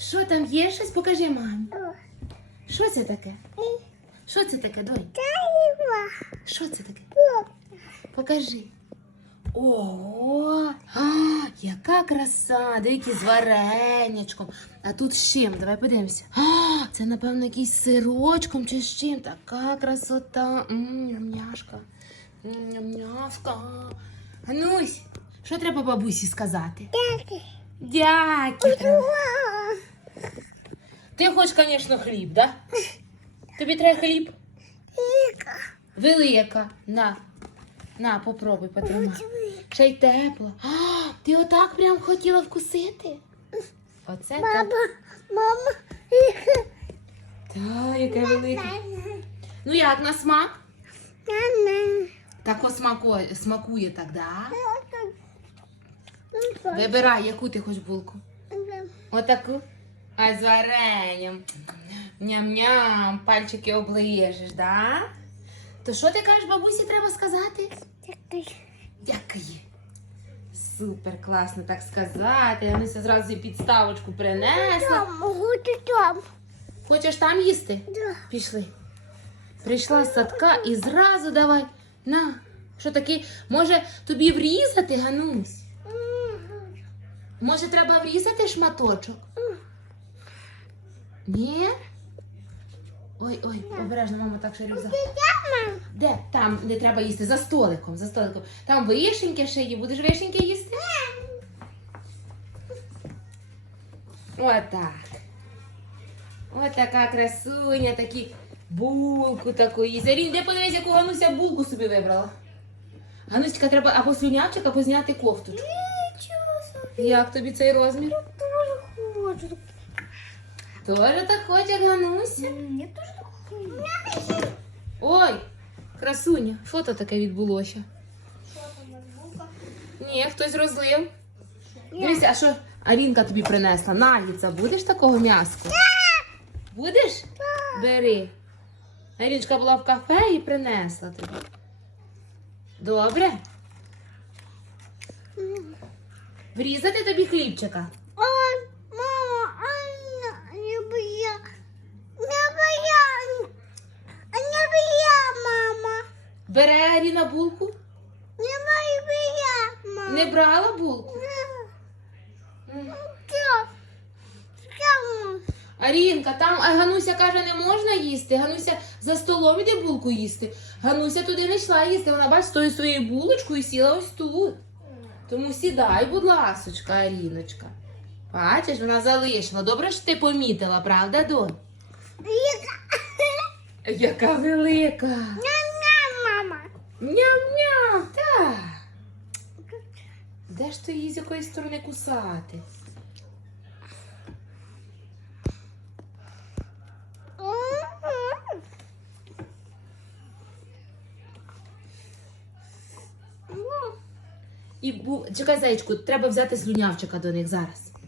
Що там є щось? Покажи мамі. Що це таке? Що це таке, донь? Що це таке? Покажи. Ого! А, яка краса! Деякі з варенячком. А тут з чим? Давай подивимося. А, це, напевно, якийсь сирочком чи з чим. Така красота. М, Няшка. Няшка. Ганусь, що треба бабусі сказати? Дякую. треба. Ти хочеш, звісно, хліб, да? Тобі треба хліб? Велика. На. На, попробуй, потримай. Ще й тепло. А, ти отак прям хотіла вкусити? Оце так. Мама, Та, яке велике. Ну як на смак? Так осмако- смакує так, да? Вибирай, яку ти хочеш булку. Отаку. А з варенням. Ням-ням, пальчики оближеш, да? То що ти кажеш, бабусі, треба сказати? Дякую. Супер, класно так сказати. Ануся зразу і підставочку принесла. Хочеш там їсти? Пішли. Прийшла з садка і зразу давай. На. Що таке? Може тобі врізати, Ганусь? Може, треба врізати шматочок? Ні? Ой, ой, обережно, мама, так ще рюкзак. Де? Там, де треба їсти, за столиком, за столиком. Там вишеньки ще є. Будеш вишеньки їсти? Отак. Ось така красуня, такі булку таку їсть. Арін, де подивись, яку Гануся булку собі вибрала. Гануська, треба або слюнявчик, або зняти кофточку. Як тобі цей розмір? Тоже так хоче, Гануся? Ой, красуня, що то таке відбулося? Ні, хтось розлив. Дивися, а що Арінка тобі принесла? Нагідця, будеш такого м'яску? Будеш? Бери. Аріночка була в кафе і принесла тобі. Добре? Врізати тобі хлібчика. Бере Аріна булку? Не брала булку? Арінка, там а Гануся каже, не можна їсти. Гануся за столом іде булку їсти. Гануся туди не йшла їсти. Вона бач, з тою своєю булочкою сіла ось тут. Тому сідай, будь ласочка, Аріночка. Бачиш, вона залишила. Добре що ти помітила, правда, Дон? Яка велика. Ням-ням, так. Де ж ти її з якої сторони кусати? І бу... чекай, зайчку, треба взяти слюнявчика до них зараз.